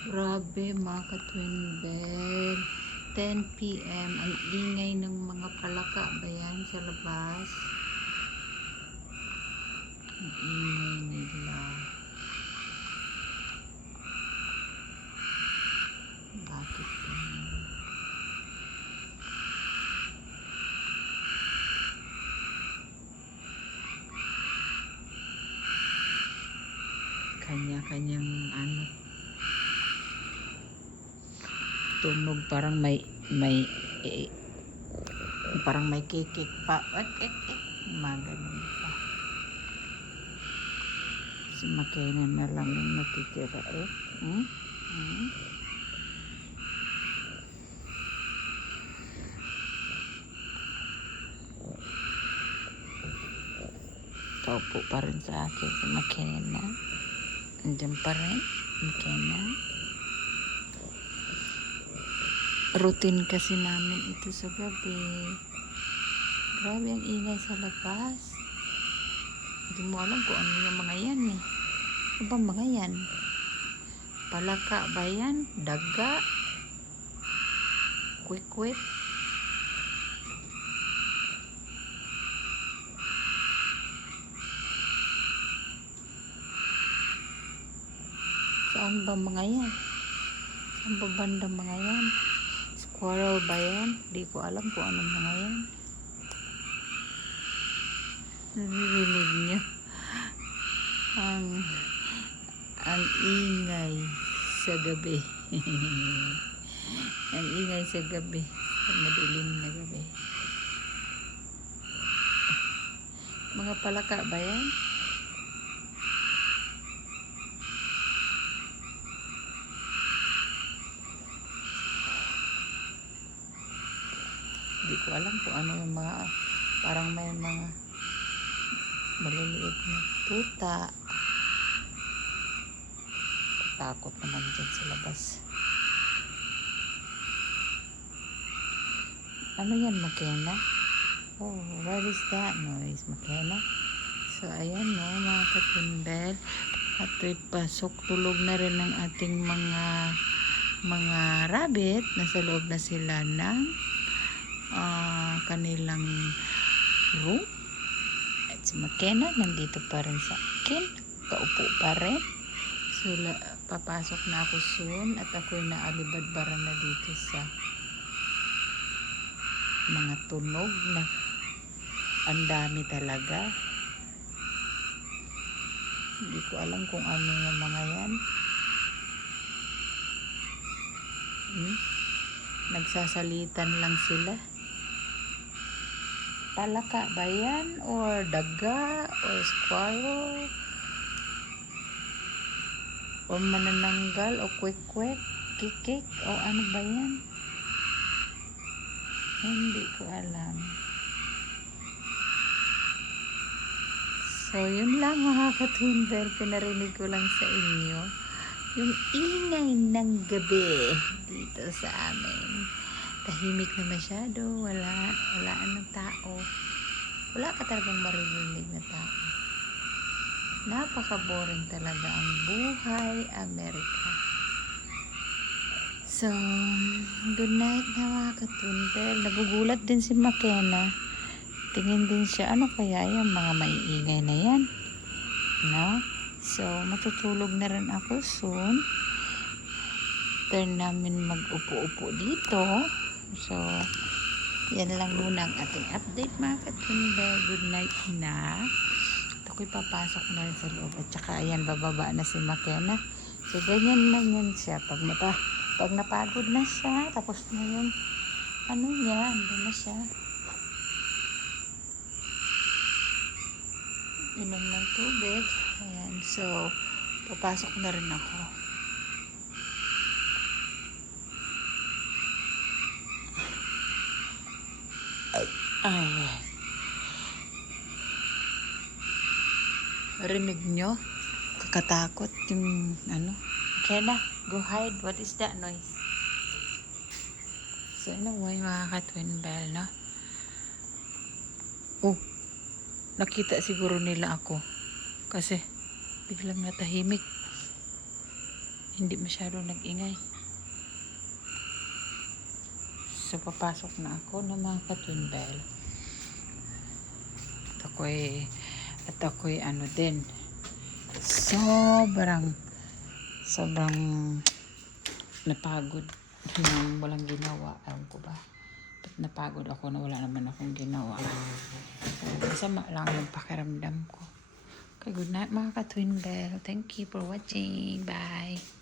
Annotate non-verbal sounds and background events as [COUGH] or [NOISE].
Grabe mga ka-twin bell. 10 p.m. Ang ingay ng mga palaka ba yan sa labas? Ang ingay nila. Bakit ganun? Kanya-kanyang ano tunog parang may may eh, parang may kikik pa. At eh, eh, maganon pa. Si Makena na lang yung natitira eh. Hmm? Hmm? Kaupo pa rin sa akin si Makena. Andyan pa rin Makena routine kasi namin ito sa gabi. Grabe ang ingay sa labas. Hindi mo alam kung ano yung mga yan eh. Ano ba mga yan? Palaka ba yan? Daga? Quick-quick? Saan ba mga yan? Saan ba banda mga yan? Squirrel ba yan? Di ko alam kung anong mga yan. Naririnig niyo. Ang ang ingay sa gabi. [LAUGHS] ang ingay sa gabi. Sa madilim na gabi. Mga palaka ba yan? Hindi ko alam kung ano yung mga parang may mga maliliit na tuta. Takot naman dyan sa labas. Ano yan, Makena? Oh, what is that noise, Makena? So, ayan no, mga katimbel. At pasok, tulog na rin ng ating mga mga rabbit. Nasa loob na sila ng ah, kanilang room. At si McKenna nandito pa rin sa akin. Kaupo pa rin. So, la- papasok na ako soon at ako'y naalibadbara na dito sa mga tunog na ang dami talaga. Hindi ko alam kung ano yung mga yan. Hmm? Nagsasalitan lang sila. Palaka ba yan? Or daga? Or squirrel? Or manananggal? O kwek-kwek? Kikik? O ano ba yan? Hindi ko alam. So, yun lang mga katwinder. Pinarinig ko lang sa inyo yung ingay ng gabi dito sa amin. Tahimik na masyado. Wala, wala ng tao. Wala ka talagang maririnig na tao. Napaka-boring talaga ang buhay Amerika. So, good night na mga katwinder. Nagugulat din si McKenna. Tingin din siya, ano kaya yung mga maiingay na yan? No? So, matutulog na rin ako soon. Turn namin mag-upo-upo dito. So, yan lang muna ang ating update mga katumba. Good night na. At ako'y papasok na rin sa loob. At saka, ayan, bababa na si Makena. So, ganyan lang yan siya. Pag, mata, pag napagod na siya, tapos na yung, ano niya, andun na siya. inom ng tubig. Ayan. So, papasok na rin ako. Ay. Rinig nyo? Kakatakot yung ano. Okay na. Go hide. What is that noise? So, anyway, mga ka-twin bell, no? Oh, nakita siguro nila ako kasi biglang natahimik hindi masyado nag-ingay. So, papasok na ako ng mga katwin bell. At ako'y, at ako'y ano din, sobrang, sobrang napagod nang walang ginawa. Ewan ko ba? Ba't napagod ako na wala naman akong ginawa. Masama lang yung pakiramdam ko. Okay, good night mga ka-twin bell. Thank you for watching. Bye.